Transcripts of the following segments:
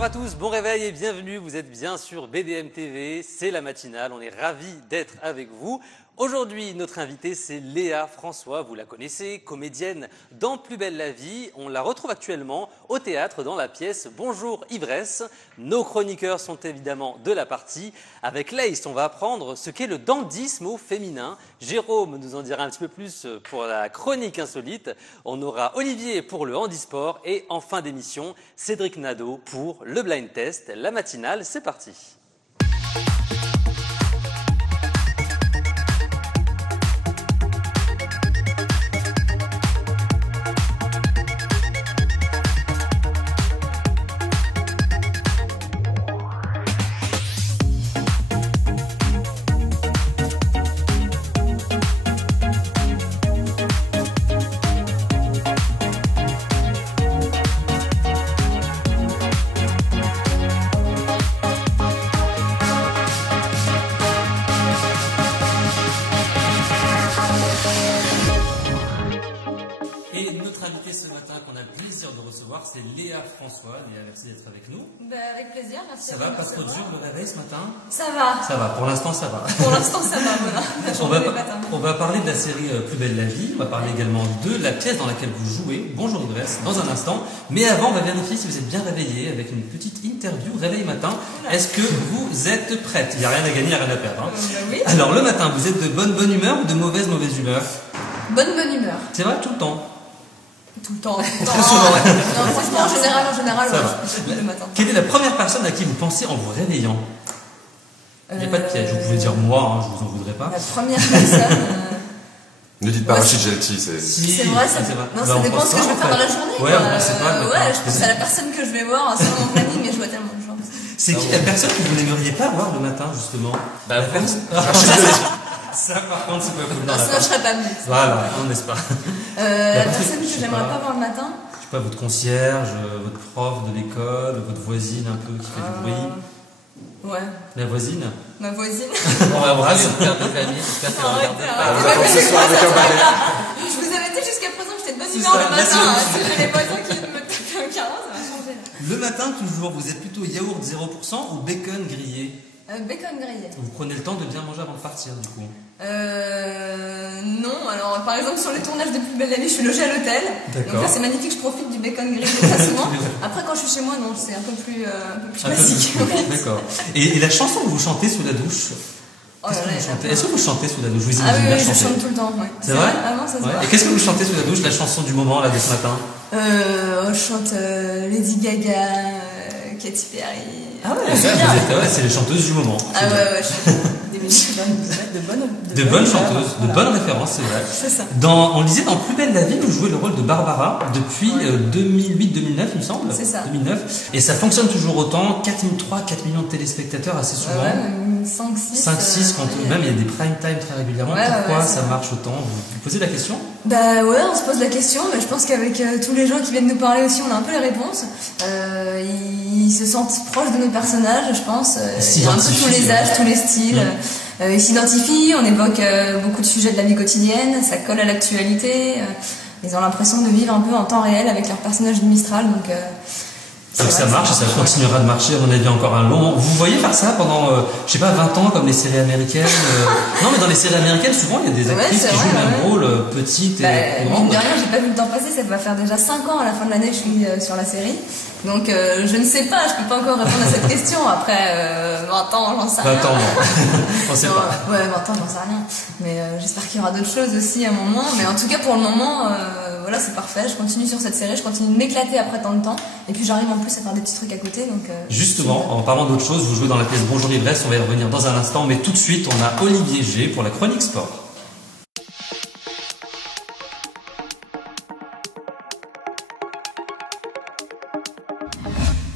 Bonjour à tous, bon réveil et bienvenue, vous êtes bien sur BDM TV, c'est la matinale, on est ravis d'être avec vous. Aujourd'hui, notre invitée, c'est Léa François, vous la connaissez, comédienne dans Plus belle la vie. On la retrouve actuellement au théâtre dans la pièce Bonjour Ivresse. Nos chroniqueurs sont évidemment de la partie. Avec Laïs, on va apprendre ce qu'est le dandysme au féminin. Jérôme nous en dira un petit peu plus pour la chronique insolite. On aura Olivier pour le handisport et en fin d'émission, Cédric Nadeau pour le blind test. La matinale, c'est parti. C'est Léa François. Léa, merci d'être avec nous. Avec plaisir, merci. Ça va, pas trop dur le réveil ce matin? Ça va. Ça va, pour l'instant ça va. Pour l'instant ça va, voilà. On va parler de la série Plus belle la vie, on va parler également de la pièce dans laquelle vous jouez, Bonjour Ivresse, dans un instant. Mais avant, on va vérifier si vous êtes bien réveillé avec une petite interview réveil matin. Est-ce que vous êtes prête? Il n'y a rien à gagner, il n'y a rien à perdre. Hein. Oui. Alors le matin, vous êtes de bonne humeur ou de mauvaise humeur? Bonne humeur. C'est vrai, tout le temps? Tout le temps. Très souvent. Non, franchement, en général, ça va. le matin. Quelle est la première personne à qui vous pensez en vous réveillant? Il n'y a pas de piège, vous pouvez dire moi, hein, je vous en voudrais pas. La première personne. Ne dites pas Rachid Jelti, c'est vrai, ça dépend de ce que je vais faire dans la journée. Ouais, on sait pas. Je pense à la personne que je vais voir selon mon planning, mais je vois tellement de gens. C'est qui la personne que vous n'aimeriez pas voir le matin, justement? La personne. Ça, par contre, c'est pas cool. Sinon, je serais pas venue. Voilà, on n'est pas. La personne que j'aimerais pas voir le matin. Je sais pas, votre concierge, votre prof de l'école, votre voisine un peu qui fait du bruit. Ouais. La voisine? Ma voisine. On va embrasser. Je vous avais dit jusqu'à présent que j'étais de bonne humeur le matin. Si j'ai les voisins qui me tapent un carreau, ça va changer. Le matin, toujours, vous êtes plutôt yaourt 0% ou bacon grillé? Bacon grillé. Vous prenez le temps de bien manger avant de partir, du coup? Non, alors par exemple sur les tournages de Plus belle la vie, je suis logée à l'hôtel. Donc là c'est magnifique, je profite du bacon grillé très souvent. Après quand je suis chez moi, non, c'est un peu plus classique. D'accord. Et la chanson que vous chantez sous la douche? Est-ce que vous chantez sous la douche? Je vous imagine bien chanter. Je chante tout le temps. Ouais. C'est vrai? Avant, ça se voit. Et qu'est-ce que vous chantez sous la douche, la chanson du moment là de ce matin? Je chante Lady Gaga, Katy Perry. Ah ouais, c'est les chanteuses du moment. Ah ouais, je de bonnes chanteuses, de bonnes références, c'est vrai. C'est ça. On le disait dans Plus belle la vie, vous jouez le rôle de Barbara depuis 2008-2009, il me semble. C'est ça. 2009. Et ça fonctionne toujours autant, 4 millions de téléspectateurs assez souvent. 5-6, même il y a des prime time très régulièrement. Pourquoi ça marche autant? Vous posez la question? Bah ouais, on se pose la question, mais je pense qu'avec tous les gens qui viennent nous parler aussi, on a un peu les réponses. Ils se sentent proches de nos personnages, je pense. Il y a un peu tous les âges, tous les styles. Ils s'identifient, on évoque beaucoup de sujets de la vie quotidienne, ça colle à l'actualité. Ils ont l'impression de vivre un peu en temps réel avec leur personnage de Mistral, donc ça marche et ça continuera de marcher, à mon avis, encore un long. Vous voyez faire ça pendant, je sais pas, 20 ans, comme les séries américaines? Non, mais dans les séries américaines, souvent, il y a des actrices qui jouent le même rôle, petites et grandes. Mine de rien, j'ai pas vu le temps passer, ça va faire déjà 5 ans à la fin de l'année que je suis sur la série. Donc, je ne sais pas, je peux pas encore répondre à cette question. Après 20 ans, j'en sais rien. 20 ans, on sait pas. Ouais, 20 ans, j'en sais rien. Mais j'espère qu'il y aura d'autres choses aussi à un moment. Mais en tout cas, pour le moment, voilà, c'est parfait. Je continue sur cette série, je continue de m'éclater après tant de temps. Et puis j'arrive en plus à faire des petits trucs à côté. Donc, justement, en parlant d'autre chose, vous jouez dans la pièce Bonjour Ivresse, on va y revenir dans un instant. Mais tout de suite, on a Olivier G pour la chronique sport.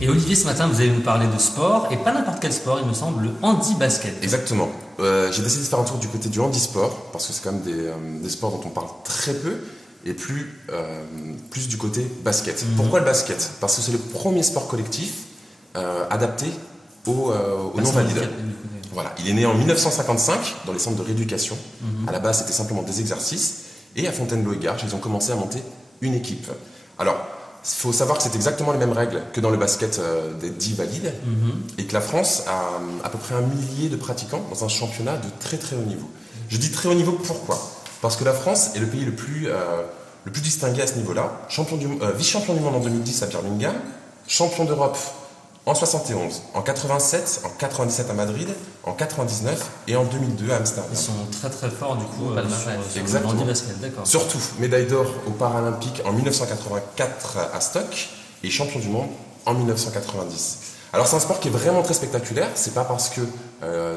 Et Olivier, ce matin, vous allez nous parler de sport, et pas n'importe quel sport, il me semble, le handi-basket. Exactement. J'ai décidé de faire un tour du côté du handisport, parce que c'est quand même des sports dont on parle très peu, et plus du côté basket. Pourquoi le basket? Parce que c'est le premier sport collectif adapté aux non-valides. Voilà. Il est né en 1955 dans les centres de rééducation. À la base, c'était simplement des exercices. Et à Fontainebleau et Garches, ils ont commencé à monter une équipe. Alors, faut savoir que c'est exactement les mêmes règles que dans le basket des 10 valides et que la France a à peu près 1 millier de pratiquants dans un championnat de très très haut niveau. Je dis très haut niveau pourquoi? Parce que la France est le pays le plus distingué à ce niveau-là. Vice-champion du monde en 2010 à Birmingham, champion d'Europe en 71, en 87, en 97 à Madrid, en 99 et en 2002 à Amsterdam. Ils sont très très forts du coup sur le handi-basket, d'accord. Surtout, médaille d'or aux Paralympiques en 1984 à Stock et champion du monde en 1990. Alors c'est un sport qui est vraiment très spectaculaire, c'est pas parce que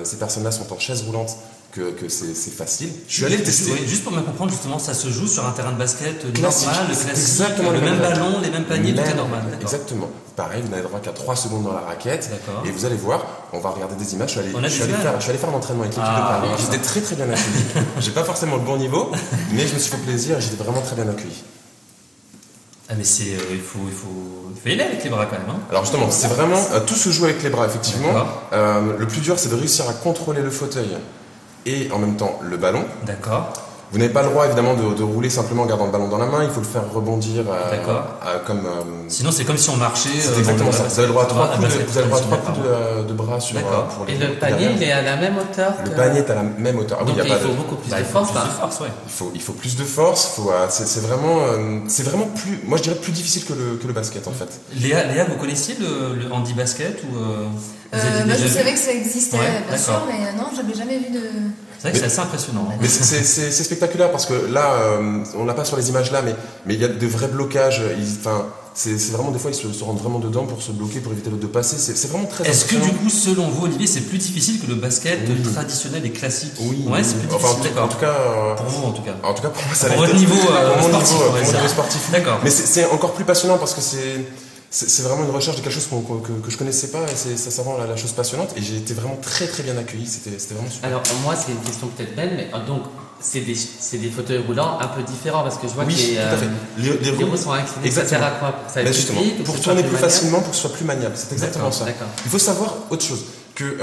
ces personnes-là sont en chaise roulante que c'est facile. Je suis allé le tester. Oui, juste pour me comprendre, justement, ça se joue sur un terrain de basket classique, normal, classique, exactement le même ballon, les mêmes paniers, tout est normal. Exactement. Pareil, vous n'avez droit qu'à 3 secondes dans la raquette. Et vous allez voir, on va regarder des images. Je suis allé faire un entraînement avec l'équipe de Paris. J'étais très très bien accueilli. J'ai pas forcément le bon niveau, mais je me suis fait plaisir et j'étais vraiment très bien accueilli. Ah mais il faut y aller avec les bras quand même. Hein. Alors justement, c'est vraiment tout se joue avec les bras effectivement. Le plus dur, c'est de réussir à contrôler le fauteuil et en même temps le ballon. D'accord. Vous n'avez pas le droit évidemment de rouler simplement en gardant le ballon dans la main, il faut le faire rebondir comme... Sinon c'est comme si on marchait... C'est exactement ça, vous avez le droit à 3 coups de bras sur... Pour les... Et le panier il est à la même hauteur Le panier est à la même hauteur. Donc il faut beaucoup plus de force. Il faut plus de force, c'est vraiment plus... Moi je dirais plus difficile que le basket en fait. Léa, vous connaissiez le handi-basket ou je savais que ça existait, bien sûr, mais non, j'avais jamais vu de... C'est vrai que c'est assez impressionnant. Mais c'est spectaculaire parce que là, on l'a pas sur les images là, mais il y a de vrais blocages. C'est vraiment des fois ils se rendent vraiment dedans pour se bloquer, pour éviter l'autre de passer. C'est vraiment très. Est-ce que du coup, selon vous, Olivier, c'est plus difficile que le basket traditionnel et classique? Oui. Ouais, c'est plus difficile. En tout cas, pour vous, en tout cas. En tout cas, pour moi, ça pour votre niveau sportif. D'accord. Mais c'est encore plus passionnant parce que c'est vraiment une recherche de quelque chose que je connaissais pas et ça rend la chose passionnante et j'ai été vraiment très très bien accueilli, c'était vraiment super. Alors moi c'est une question peut-être belle, mais donc c'est des fauteuils roulants un peu différents parce que je vois que les roues sont inclinées. Ça sert à quoi? Ça justement, pour tourner plus facilement, pour que ce soit plus maniable, c'est exactement ça. Il faut savoir autre chose, que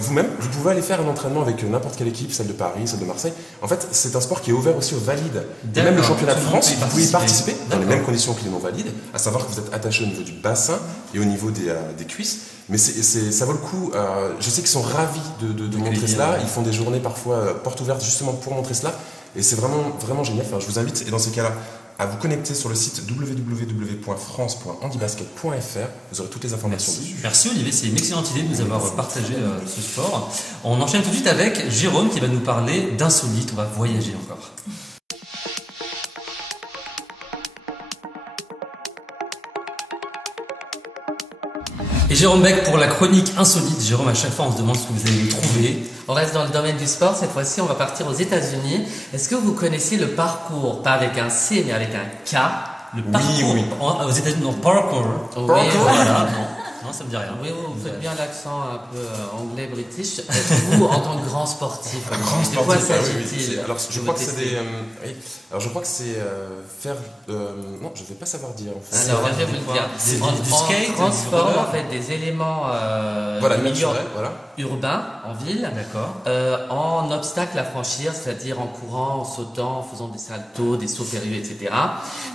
vous-même, vous pouvez aller faire un entraînement avec n'importe quelle équipe, celle de Paris, celle de Marseille. En fait, c'est un sport qui est ouvert aussi aux valides. Et même le championnat de France, vous pouvez y participer dans les mêmes conditions que les non-valides, à savoir que vous êtes attaché au niveau du bassin et au niveau des cuisses. Mais ça vaut le coup. Je sais qu'ils sont ravis de montrer cela. Ils font des journées parfois portes ouvertes justement pour montrer cela. Et c'est vraiment, vraiment génial. Enfin, je vous invite, et dans ces cas-là, à vous connecter sur le site www.france.handibasket.fr. Vous aurez toutes les informations dessus. Merci Olivier, c'est une excellente idée de nous avoir partagé ce sport. On enchaîne tout de suite avec Jérôme qui va nous parler d'insolite. On va voyager encore. Et Jérôme Beck pour la chronique insolite. Jérôme, à chaque fois on se demande ce que vous allez nous trouver. On reste dans le domaine du sport, cette fois-ci on va partir aux États-Unis. Est-ce que vous connaissez le parcours, pas avec un C mais avec un K? Le parcours aux États-Unis, non, parkour. Voilà, non, ça me dit rien. Oui, vous faites bien l'accent un peu anglais-british. Vous, en tant que grand sportif, de quoi s'agit-il? Alors, je crois que c'est faire... non, je ne vais pas savoir dire. En fait. Alors, je vais vous le dire. On transforme en fait des éléments urbains en ville en obstacles à franchir, c'est-à-dire en courant, en sautant, en faisant des saltos, des sauts périlleux, etc.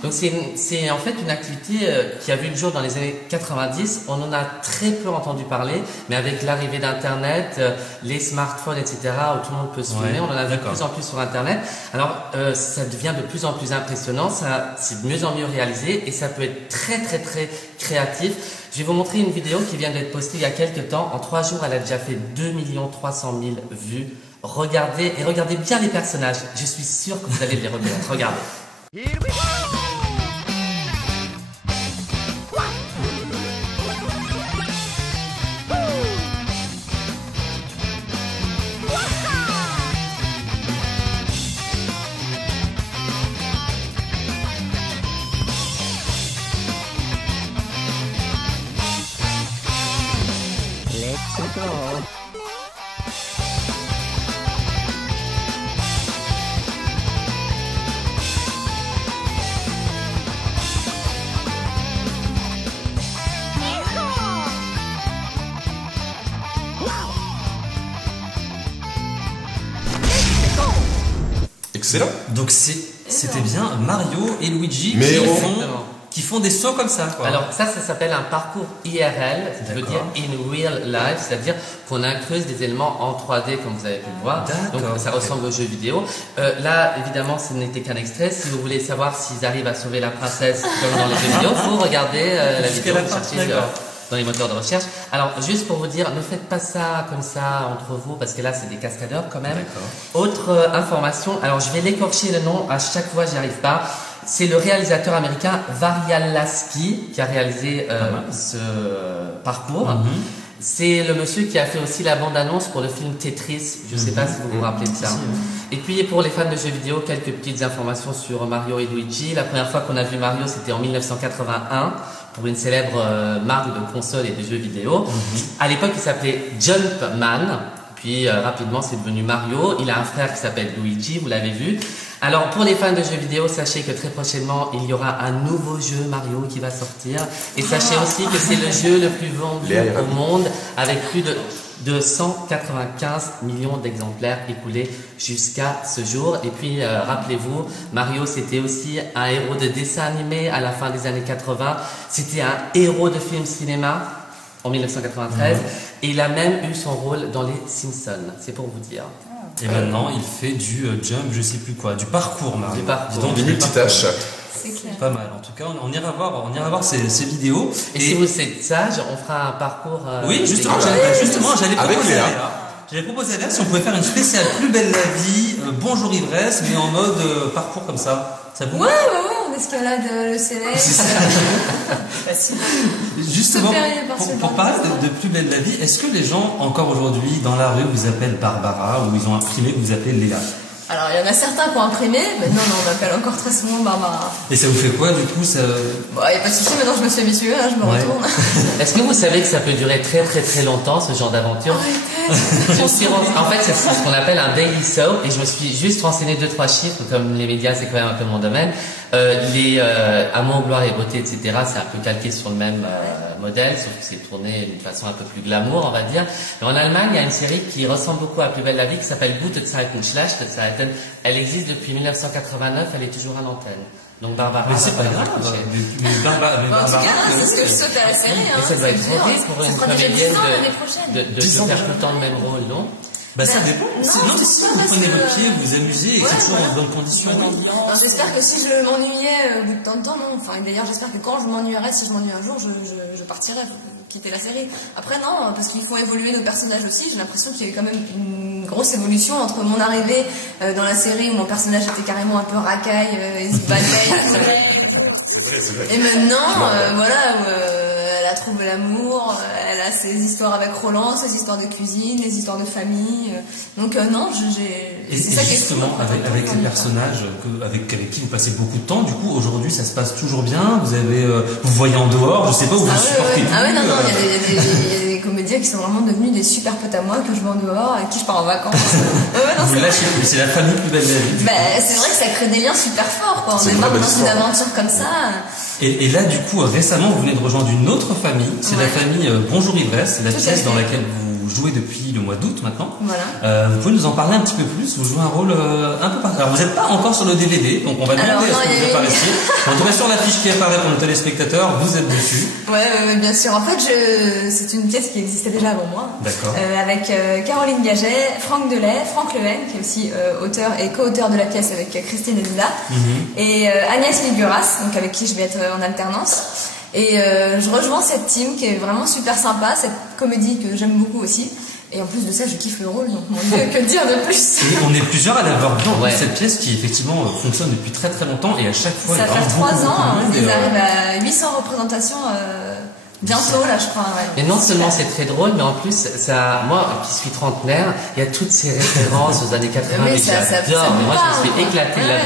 Donc, c'est en fait une activité qui a vu le jour dans les années 90. On en a très peu entendu parler, mais avec l'arrivée d'Internet, les smartphones, etc., où tout le monde peut se filmer, on en a vu de plus en plus sur Internet. Alors, ça devient de plus en plus impressionnant, c'est de mieux en mieux réalisé et ça peut être très très très créatif. Je vais vous montrer une vidéo qui vient d'être postée il y a quelques temps. En 3 jours, elle a déjà fait 2 300 000 vues. Regardez bien les personnages. Je suis sûr que vous allez les reconnaître. Regardez. Here we go! Excellent. Donc c'était bien Mario et Luigi qui font qui font des sauts comme ça, quoi. Alors ça s'appelle un parcours IRL, ça veut dire in real life, c'est-à-dire qu'on incruse des éléments en 3D comme vous avez pu le voir. Donc ça ressemble aux jeux vidéo. Là, évidemment, ce n'était qu'un extrait. Si vous voulez savoir s'ils arrivent à sauver la princesse comme dans les jeux vidéo, il faut regarder la vidéo, chercher dans les moteurs de recherche. Alors, juste pour vous dire, ne faites pas ça comme ça entre vous, parce que là, c'est des cascadeurs quand même. Autre information, alors je vais l'écorcher le nom, à chaque fois, j'y arrive pas. C'est le réalisateur américain Varialaski qui a réalisé ce parcours. C'est le monsieur qui a fait aussi la bande-annonce pour le film Tetris. Je ne sais pas si vous vous rappelez de ça. Et puis pour les fans de jeux vidéo, quelques petites informations sur Mario et Luigi. La première fois qu'on a vu Mario, c'était en 1981 pour une célèbre marque de consoles et de jeux vidéo. À l'époque, il s'appelait Jumpman. Puis rapidement, c'est devenu Mario. Il a un frère qui s'appelle Luigi, vous l'avez vu. Alors pour les fans de jeux vidéo, sachez que très prochainement, il y aura un nouveau jeu Mario qui va sortir. Et sachez aussi que c'est le jeu le plus vendu au monde, avec plus de 195 millions d'exemplaires écoulés jusqu'à ce jour. Et puis rappelez-vous, Mario c'était aussi un héros de dessin animé à la fin des années 80. C'était un héros de film cinéma en 1993 et il a même eu son rôle dans les Simpsons, c'est pour vous dire. Et maintenant il fait du jump, je sais plus quoi, du parcours, Mario. Du parcours. Donc, multitâche. C'est clair. Pas mal. En tout cas, on ira voir ces vidéos. Et si vous êtes sage, on fera un parcours. Oui, justement, j'allais proposer à Léa si on pouvait faire une spéciale Plus belle la vie, Bonjour ivresse, mais en mode parcours comme ça. Ça vous Ouais, on escalade le Céleste. Facile. Justement, pour parler de Plus belle la vie, est-ce que les gens, encore aujourd'hui, dans la rue, vous appellent Barbara ou ils ont imprimé que vous appelez Léa? Alors, il y en a certains qui ont imprimé, mais non, on m'appelle encore très souvent Barbara. Et ça vous fait quoi, du coup ça... Bon, il n'y a pas de souci, maintenant je me suis habituée, je me retourne. Est-ce que vous savez que ça peut durer très très très longtemps, ce genre d'aventure? En fait, c'est ce qu'on appelle un daily soap, et je me suis juste renseigné 2-3 chiffres, comme les médias, c'est quand même un peu mon domaine. Les Amour, gloire et beauté, etc., c'est un peu calqué sur le même modèle, sauf que c'est tourné d'une façon un peu plus glamour, on va dire. Mais en Allemagne, il y a une série qui ressemble beaucoup à Plus belle la vie, qui s'appelle Gute Zeiten, Schlechte Zeiten. Elle existe depuis 1989, elle est toujours à l'antenne. Donc Barbara... Mais c'est pas grave. En tout cas, c'est ce que je saute à la série. Mais ça doit être horrible pour une comédienne de faire tout le temps le même rôle, non? Bah ça dépend. Non, si vous prenez votre pied, vous vous amusez et c'est toujours en bonne condition. J'espère que si je m'ennuyais au bout de tant de temps, non. Enfin, d'ailleurs, j'espère que quand je m'ennuierai, si je m'ennuie un jour, je partirai quitter la série. Après, non, parce qu'il faut évoluer nos personnages aussi. J'ai l'impression qu'il y a eu quand même une grosse évolution entre mon arrivée dans la série où mon personnage était carrément un peu racaille, il se battait. Et maintenant, elle a trouvé l'amour, elle a ses histoires avec Roland, ses histoires de cuisine, les histoires de famille. Donc non, Et c'est justement avec les personnages avec qui vous passez beaucoup de temps, du coup aujourd'hui ça se passe toujours bien. Vous voyez en dehors, je sais pas où vous supportez. Non, il y a des comédiens qui sont vraiment devenus des super potes à moi que je vois en dehors, avec qui je pars en vacances. C'est la famille Plus belle la vie. C'est vrai que ça crée des liens super forts quand on démarre dans une aventure comme ça. Et là, du coup, récemment, vous venez de rejoindre une autre famille. C'est la famille Bonjour ivresse. C'est la pièce dans laquelle vous jouez depuis le mois d'août maintenant. Voilà. Vous pouvez nous en parler un petit peu plus? Vous jouez un rôle un peu particulier. Alors, vous n'êtes pas encore sur le DVD, donc on va demander à ce que vous apparaissiez. En tout cas, sur l'affiche qui apparaît pour nos téléspectateurs, vous êtes dessus. Ouais, bien sûr. En fait, c'est une pièce qui existait déjà avant moi. D'accord. Avec Caroline Gaget, Franck Delay, Franck Lehen, qui est aussi auteur et co-auteur de la pièce avec Christine et Lila, et Agnès Liguras, donc avec qui je vais être en alternance. Et je rejoins cette team qui est vraiment super sympa, cette comédie que j'aime beaucoup aussi. Et en plus de ça, je kiffe le rôle, donc mon Dieu, que dire de plus? Et on est plusieurs à l'avoir vu dans cette pièce qui effectivement fonctionne depuis très très longtemps et à chaque fois... Ça fait 3 ans, ils arrivent à 800 représentations bientôt là, je crois. Et non seulement c'est très drôle, mais en plus, moi qui suis trentenaire, il y a toutes ces références aux années 80 que j'adore. Moi, je me suis éclaté là.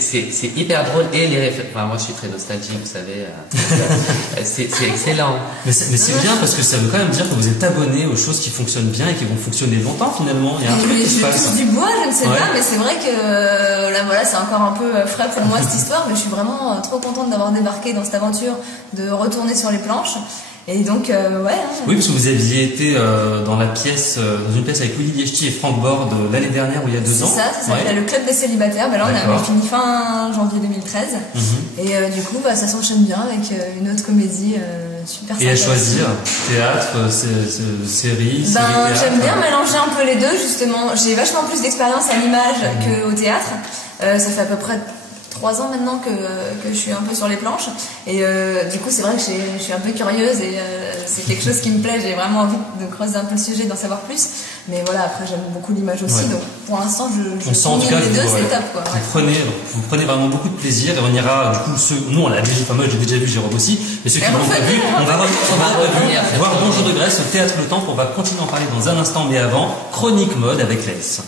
C'est hyper drôle et les références. Enfin, moi, je suis très nostalgique, vous savez. C'est excellent. Mais c'est bien parce que ça veut quand même dire que vous êtes abonné aux choses qui fonctionnent bien et qui vont fonctionner longtemps finalement. Il y a un truc qui se passe. Je touche du bois, je ne sais pas, mais c'est vrai que là, voilà, c'est encore un peu frais pour moi cette histoire, mais je suis vraiment trop contente d'avoir débarqué dans cette aventure, de retourner sur les planches. Et donc, ouais. Oui, parce que vous aviez été dans une pièce avec Louis Liechti et Franck Bord l'année dernière ou il y a 2 ans. C'est ça s'appelle le Club des célibataires. Là, on avait fini fin janvier 2013. Et du coup, ça s'enchaîne bien avec une autre comédie super sympa. Et à choisir, théâtre, série, j'aime bien mélanger un peu les deux, justement. J'ai vachement plus d'expérience à l'image qu'au théâtre. Ça fait à peu près 3 ans maintenant que je suis un peu sur les planches et du coup c'est vrai que je suis un peu curieuse et c'est quelque chose qui me plaît, j'ai vraiment envie de creuser un peu le sujet, d'en savoir plus, mais voilà, après j'aime beaucoup l'image aussi, donc pour l'instant je sent en tout cas les deux, c'est top quoi. Vous prenez vraiment beaucoup de plaisir et on ira, du coup, nous on l'a déjà, moi j'ai déjà vu, Jérôme aussi, mais ceux qui l'ont pas vu, on va voir Bonjour de Grèce au Théâtre Le Temple, on va continuer à en parler dans un instant, mais avant, chronique mode avec Lace.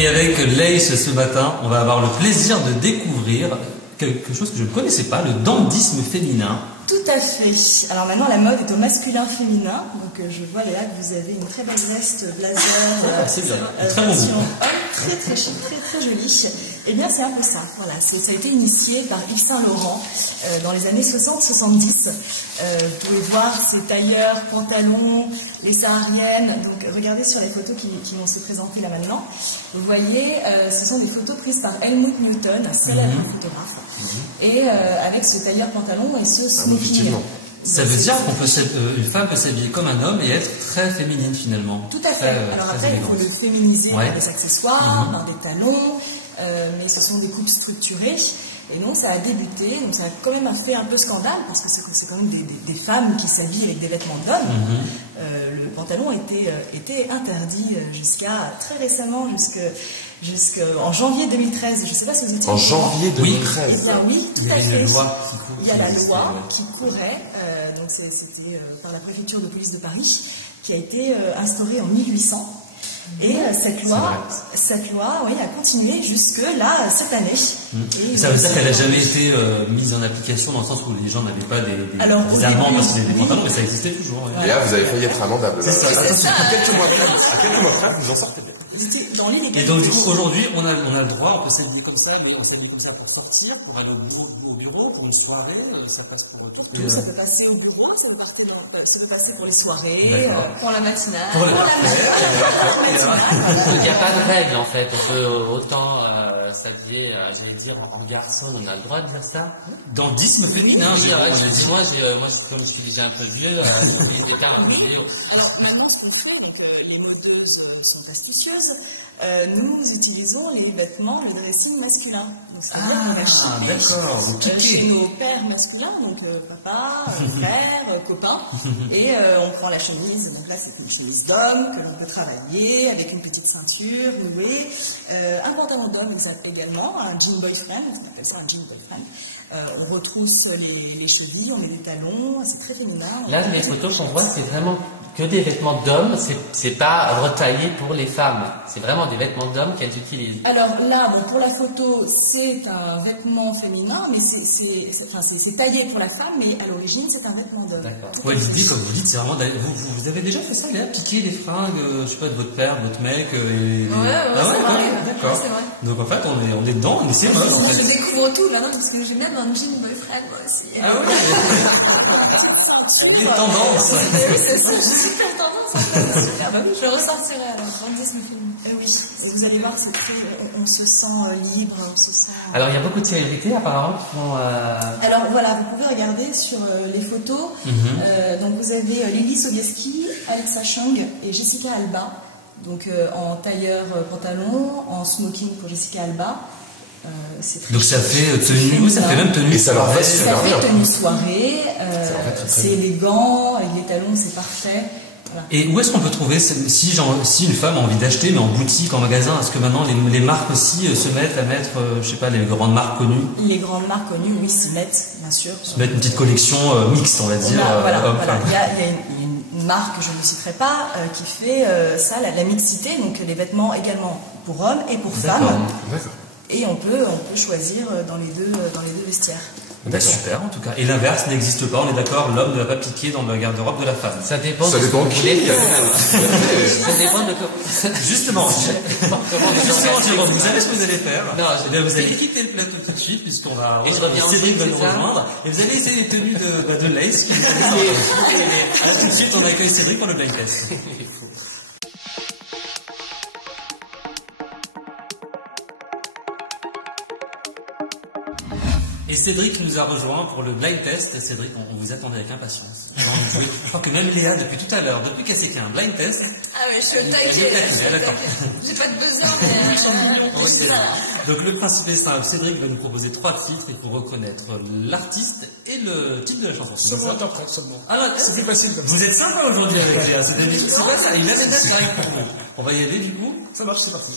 Et avec Lace ce matin, on va avoir le plaisir de découvrir quelque chose que je ne connaissais pas, le dandysme féminin. Tout à fait. Alors maintenant, la mode est au masculin-féminin. Donc je vois Léa que vous avez une très belle veste blazer. C'est bien. Très bon goût. Très très chic, très très jolie. Eh bien, c'est un peu ça. Voilà, ça a été initié par Yves Saint Laurent dans les années 60-70. Vous pouvez voir ces tailleurs, pantalons, les sahariennes. Donc regardez sur les photos qui vont se présenter là maintenant. Vous voyez, ce sont des photos prises par Helmut Newton, un célèbre photographe. Et avec ce tailleur pantalon et ce smoking. Ça veut dire qu'une femme peut s'habiller comme un homme et être très féminine finalement. Tout à fait. Alors après, il faut le féminiser par des accessoires, par des talons, mais ce sont des coupes structurées. Et donc ça a débuté, donc ça a quand même fait un peu scandale parce que c'est quand même des femmes qui s'habillent avec des vêtements d'hommes. Le pantalon était interdit jusqu'à très récemment, jusqu'en janvier 2013. Je ne sais pas si vous étiez... En janvier 2013 Eh bien oui, tout à fait. Il y a la loi qui courait, donc c'était par la préfecture de police de Paris, qui a été instaurée en 1800. Et cette loi, a continué jusque là cette année. Et ça veut dire qu'elle n'a jamais été mise en application dans le sens où les gens n'avaient pas des amendes parce qu'ils avaient des pantalons, mais ça existait toujours. Et là, vous avez failli être amendable. C'est ça. À quelques mois près, vous en sortez bien. Et donc du coup aujourd'hui on a le droit, on peut s'habiller comme ça, mais on s'habille comme ça pour sortir, pour aller au bureau, pour une soirée, ça passe pour tout. Ça peut passer au bureau, ça peut passer pour les soirées, pour la matinale. Il n'y a pas de règle en fait, on peut autant s'habiller, j'allais dire en garçon, on a le droit de dire ça. Dandysme féminin, moi comme je suis déjà un peu vieux, j'ai des cas un peu vieux. Alors maintenant ce qu'on fait, donc les modeuses sont astucieuses. Nous utilisons les vêtements, le dressing masculin. Donc, chez nos pères masculins, donc papa, frère, copain, et on prend la chemise. Donc là, c'est une chemise d'homme que l'on peut travailler avec une petite ceinture nouée, un pantalon d'homme également, un jean boyfriend, on appelle ça un jean boyfriend. On retrousse les chevilles, on met des talons, c'est très féminin. Là, les photos qu'on voit, c'est vraiment que des vêtements d'hommes, c'est pas retaillé pour les femmes, c'est vraiment des vêtements d'hommes qu'elles utilisent. Alors là, pour la photo, c'est un vêtement féminin, mais c'est taillé pour la femme, mais à l'origine, c'est un vêtement d'homme. D'accord. Ouais, l'idée, comme vous dites, c'est vraiment... Vous avez déjà fait ça, Léa, piquer les fringues, je sais pas, de votre père, de votre mec D'accord. C'est vrai. Donc en fait, on est dedans, mais c'est moche. Je découvre tout maintenant, parce que j'ai même un jean boyfriend, moi aussi. Ah oui. Des tendances. Oui, c'est ça. Super tendance. Je le ressortirai alors, dandysme féminin. Oui, vous allez voir, on se sent libre, on se sent... Alors il y a beaucoup de célébrités apparemment qui font... Alors voilà, vous pouvez regarder sur les photos. Donc vous avez Lily Sobieski, Alexa Chung et Jessica Alba. Donc en tailleur pantalon, en smoking pour Jessica Alba. Donc ça fait tenue, ça fait même tenue. Et ça leur va super bien. Ça fait tenue soirée, c'est élégant, avec les talons, c'est parfait. Voilà. Et où est-ce qu'on peut trouver, si une femme a envie d'acheter, mais en boutique, en magasin, est-ce que maintenant les marques aussi se mettent à mettre, je sais pas, les grandes marques connues? Les grandes marques connues, oui, s'y mettent, bien sûr. Se mettre une petite collection mixte, on va dire. Il y a une marque, je ne citerai pas, qui fait ça, la mixité, donc les vêtements également pour hommes et pour femmes. D'accord. Et on peut choisir dans les deux vestiaires. Ben, super en tout cas. Et l'inverse n'existe pas, on est d'accord, l'homme ne va pas piquer dans le garde-robe de la femme. Ça dépend Ça de ce que dépend vous qui. voulez faire. Ça dépend de Justement, Justement, Jérôme, vous savez ce que vous allez faire? Non, Eh bien, vous allez quitter le plateau tout de suite, puisqu'on va, Et je reviens Cédric va ensuite, nous c'est ça rejoindre, et vous allez essayer les tenues de Lace. Tout de suite, on accueille Cédric pour le blind test. Et Cédric nous a rejoint pour le blind test. Cédric, on vous attendait avec impatience. J'ai envie de jouer. Je crois que même Léa, depuis tout à l'heure, depuis qu'elle sait qu'il y a un blind test, Ah, mais je suis au taquet. J'ai pas de besoin, mais je suis là. donc le principe est simple. Cédric va nous proposer 3 titres. Il faut reconnaître l'artiste et le titre de la chanson. C'est Seulement ça interprète, seulement. Ah non, C'est plus facile comme ça. vous êtes sympa aujourd'hui avec Léa. C'est d'habitude, c'est pas ça. Il a des dates pareilles pour vous. On va y aller du coup. Ça marche, c'est parti.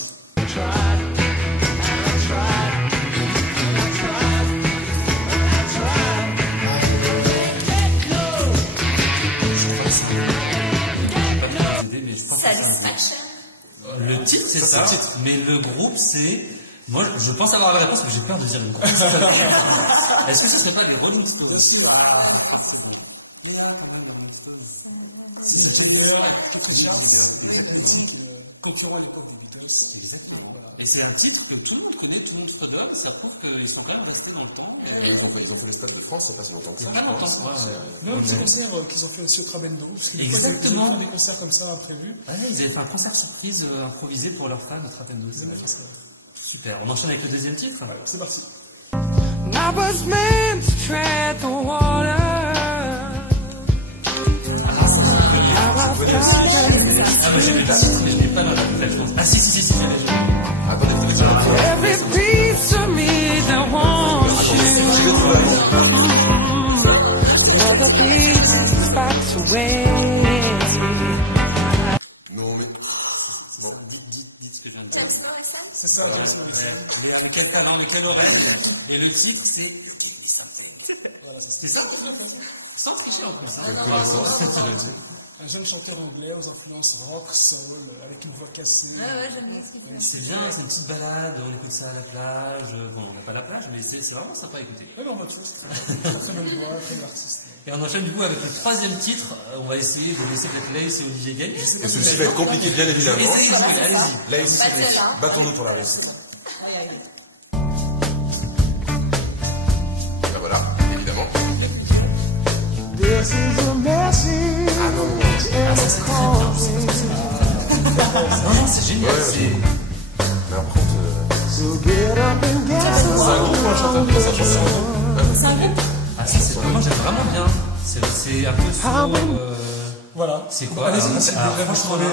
Le titre, c'est ça, mais le groupe, c'est... Moi, je pense avoir la réponse, mais j'ai peur de dire le groupe. Est-ce que ce serait pas les Rolling Stones? Exactement. Et c'est un titre que tout le monde connaît, tout le monde se donne, ça prouve qu'ils sont quand même restés dans le temps. Et ils ont fait le Stade de France, c'est pas si longtemps que ça. Pas longtemps, ouais. Non, les concerts qu'ils ont fait aussi au Trabendo. Parce qu'il Exactement. des concerts comme ça prévus. Ah oui, ils avaient fait un concert surprise improvisé pour leurs fans de Trapendo. Super, on enchaîne avec le deuxième titre. C'est parti. I was meant to tread the water. Ah, mais j'ai vu la titre, mais je n'ai pas la réponse. Ah, si, Attendez, Every piece of me that wants you. Another piece back to win. non, mais. dites ce que je viens de dire. C'est ça, Il y a quelqu'un dans lequel oreille, et le titre, c'est... C'est ça? Sans tricher en plus. un jeune chanteur anglais aux influences rock, soul, avec une voix cassée. Ouais, j'aime bien ce qu'il fait. C'est bien, c'est une petite balade, on écoute ça à la plage. Bon, on n'a pas la plage, mais c'est vraiment sympa à écouter. Ouais, non, c'est très bonne voix, très belle artiste. Et on enchaîne du coup avec le troisième titre. On va essayer de laisser peut-être Lace et Olivier Gay. Et ceci va être compliqué, bien évidemment. Essayez, allez-y. Là, ici, Cédric, battons-nous pour la réussite. Ben voilà, évidemment. Ah non, non, Ah, ça c'est très bien. Non, c'est génial. Ouais, C'est... mais par contre, c'est un groupe ou un chanteur qui fait sa chanson? Ah, ça c'est... Moi j'aime vraiment bien. C'est un peu sur... Voilà. C'est quoi? Allez-y, c'est alors, vraiment franchement, trouvé.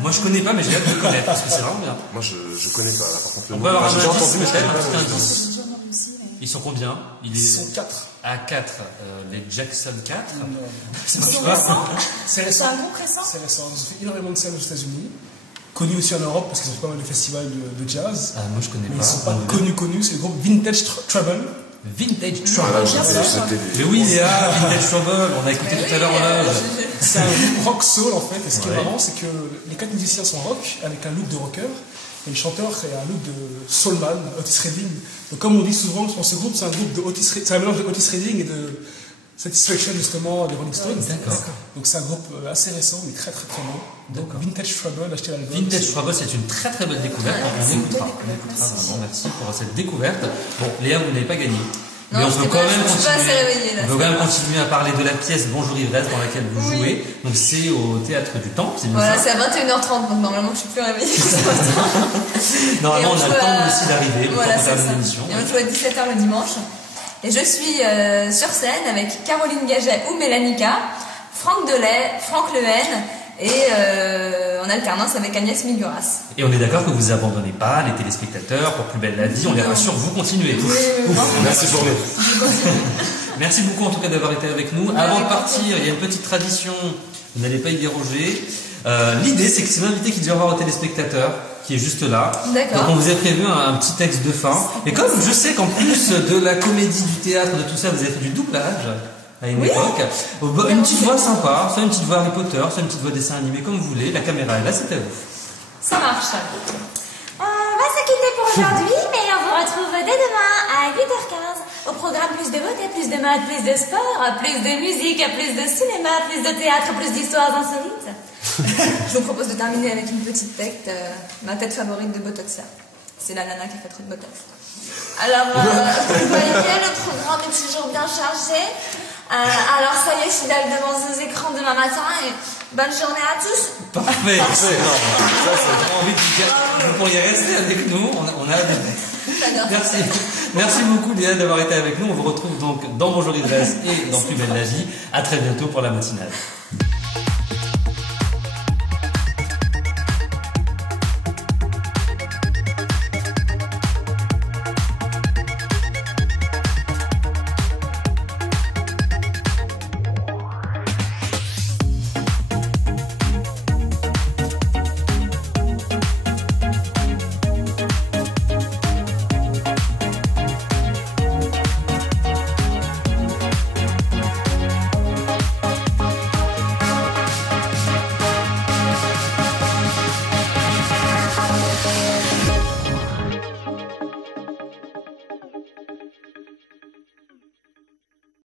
moi je connais pas, mais j'ai hâte de connaître parce que c'est vraiment bien. Moi, je connais pas, là, par contre. On peut avoir un J'ai déjà indice, entendu, mais je connais un pas. petit le- indice. Ils sont combien? Ils sont 4. À 4, les Jackson 4. C'est C'est récent. C'est C'est récent. un groupe récent. C'est récent. Ils ont fait énormément de scènes aux États-Unis. Connus aussi en Europe parce qu'ils ont fait pas mal de festivals de jazz. Ah, moi je connais Mais pas. ils ne sont pas connus. C'est le groupe Vintage Trouble. Vintage Voilà, Trouble. c'était Mais oui, Léa, Vintage Trouble, on a écouté tout à l'heure en live. C'est un groupe rock soul en fait. Et ce qui est marrant, c'est que les 4 musiciens sont rock avec un look de rocker. Et le chanteur a un look de soulman, Otis Redding. Donc comme on dit souvent, ce groupe, c'est un groupe de Otis Redding, c'est un mélange de Otis Redding et de Satisfaction justement des Rolling Stones. D'accord. Donc c'est un groupe assez récent, mais très très très bon. Donc Vintage Trouble, achetez l'album. Vintage Trouble, c'est une très très belle découverte. On écoutera vraiment. Merci pour cette découverte. Bon, Léa, vous n'avez pas gagné. Mais Non, on je peut sais quand pas, même je suis pas assez continuer. réveillée, là, On peut c'est quand même pas continuer à parler de la pièce Bonjour Ivresse dans laquelle vous Oui. jouez. Donc c'est au théâtre du Temple, c'est bien Voilà, ça. c'est à 21h30, donc normalement je suis plus réveillée que ce matin. Normalement, on a joue le temps à- aussi d'arriver, le Voilà, temps de c'est faire ça. l'émission. Et on joue à 17h le dimanche. Et je suis sur scène avec Caroline Gaget ou Mélanica, Franck Delay, Franck Lehen et en alternance avec Agnès Miguras. Et on est d'accord que vous abandonnez pas les téléspectateurs pour Plus belle la vie, on les rassure, vous continuez. Merci pour nous. Merci beaucoup en tout cas d'avoir été avec nous. Avant de partir, il y a une petite tradition, vous n'allez pas y déroger. L'idée, c'est que c'est l'invité qui dit au revoir aux téléspectateurs, qui est juste là. D'accord. Donc on vous a prévu un petit texte de fin. Et comme je sais qu'en plus de la comédie, du théâtre, de tout ça, vous avez fait du doublage à une époque, une petite voix sympa, soit une petite voix Harry Potter, soit une petite voix dessin animé, comme vous voulez. La caméra est là, c'est à vous. Ça marche. On va se quitter pour aujourd'hui, mais on vous retrouve dès demain à 8h15 Au programme, plus de beauté, plus de maths, plus de sport, plus de musique, plus de cinéma, plus de théâtre, plus d'histoires insolites. Je vous propose de terminer avec une petite tête, ma tête favorite de Botox là. C'est la nana qui fait trop de Botox. Alors, vous voyez, le programme est toujours bien chargé. Alors ça y est, je suis devant vos écrans demain matin et bonne journée à tous. Parfait, excellent. Ça, c'est vraiment envie de dire. Vous pourriez rester avec nous, on a adoré. Merci. Merci beaucoup Léa d'avoir été avec nous. On vous retrouve donc dans Bonjour Ivresse et dans Plus belle la vie. À très bientôt pour la matinale.